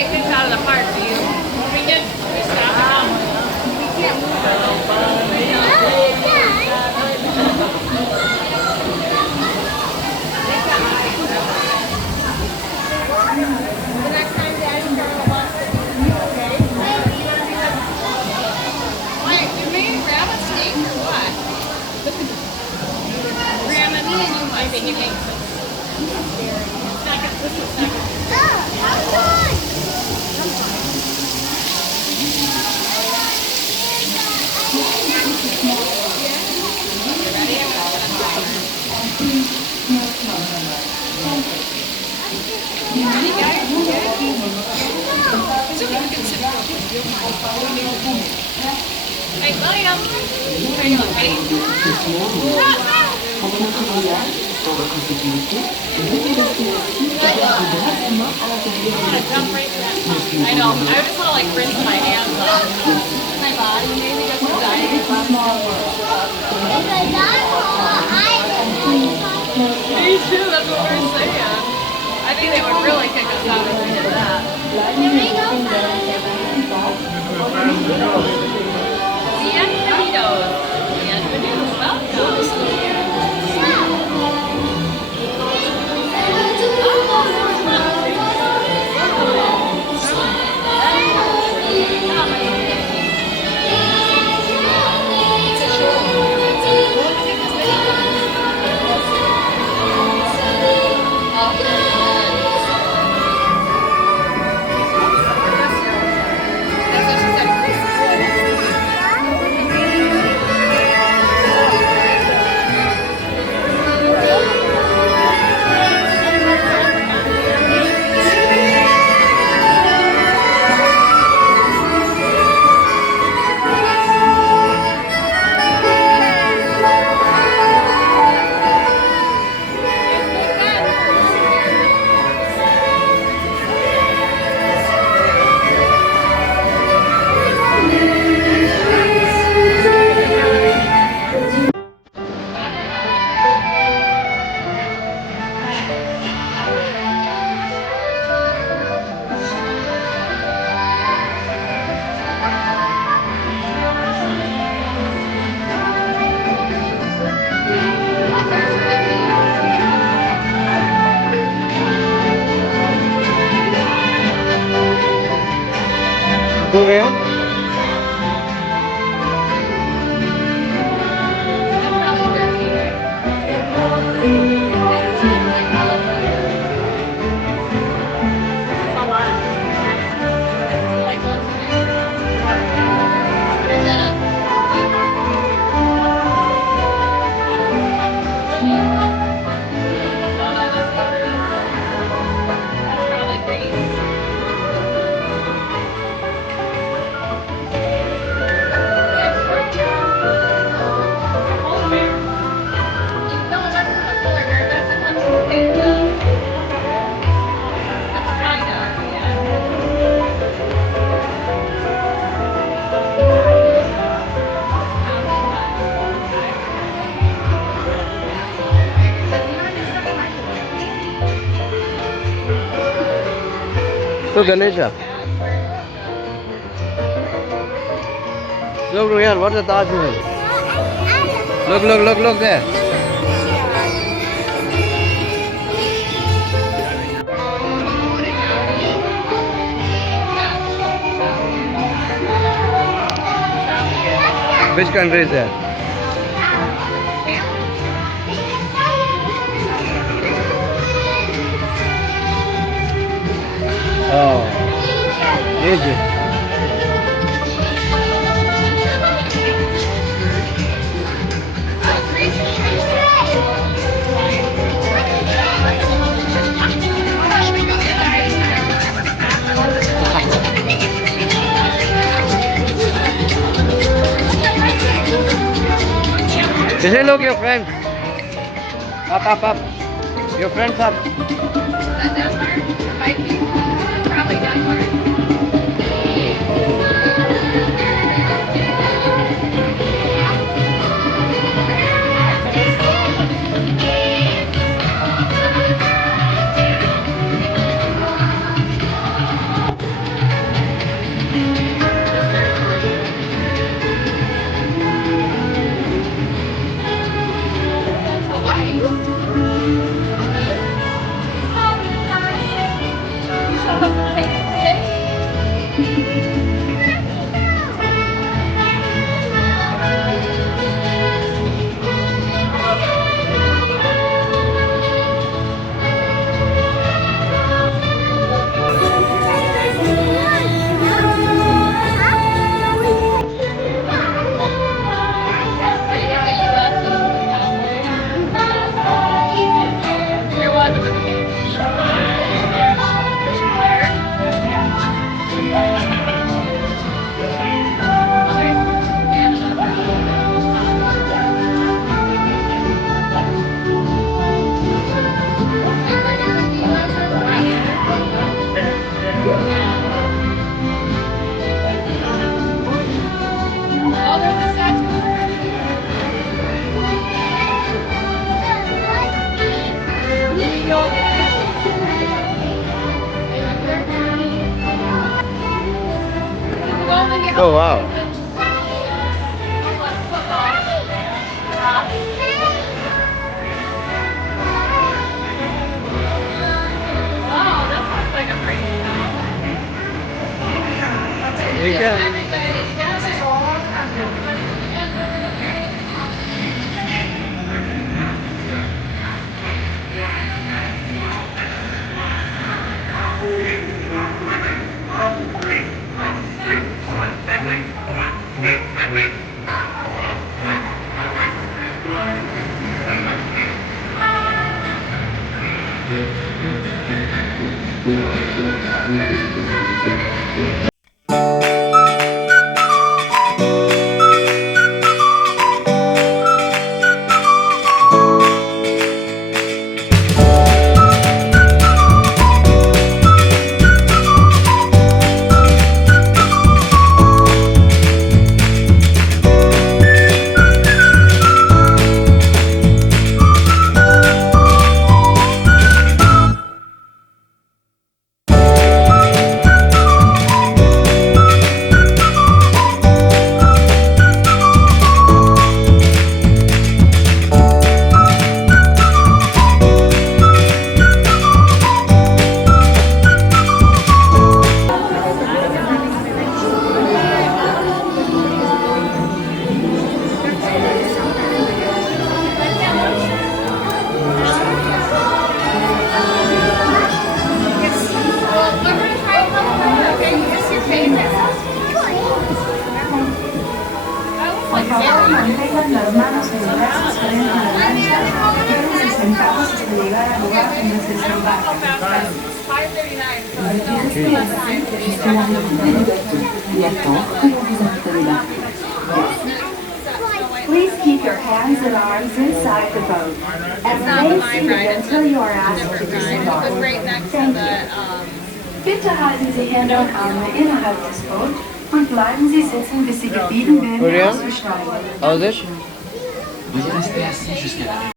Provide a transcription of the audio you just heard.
get kicked out of the park, do you? We did. We stopped. We can't move our little the next time Daddy Charlie wants to be okay? Wait, you made grandma steak or what? Grandma, me and you might be eating some. This is second. Hey, William. How you doing, buddy? I know. I just want to like rinse my hands off. My body maybe doesn't die. Me too. That's what we're saying. I think they would really kick us out if we did that. Bienvenidos. Bienvenidos. Welcome. Go ahead. So Ganesha. Look, Royal, what's the Taj Mahal? Look there. Which country is that? Oh, Egypt. Say look, your friends. Up. Your friends up. Probably Denmark. Oh wow. Oh, this looks like a pretty town. You can. Por favor, mantengan las manos elevadas sobre la lancha. Quédense sentados hasta llegar al lugar donde se desembarca. Please keep your hands and arms inside the boat and remain seated until you are asked to disembark. Thank you. Bitte halten Sie Hände und Arme innerhalb des Boots und bleiben Sie sitzen, bis Sie gebeten werden, auszusteigen. How's it? Veuillez rester assis jusqu'à la